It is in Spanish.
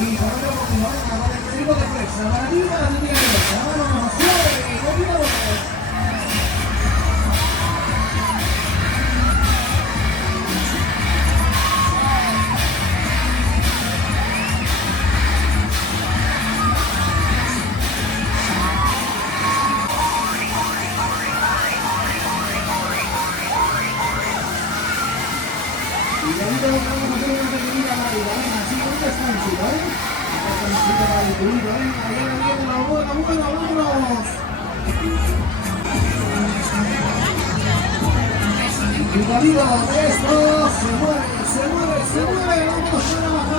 Y por otro continuar con el Federico de Flex, la maravilla de Día de la mano, suave, continuamos. Y de ahí vamos a hacer una pequeñita válida, venga, sí, un descansito, ¿eh? Un descansito para el culito, venga, ya viene la buena, vámonos. Y David, esto se mueve, vámonos a la baja,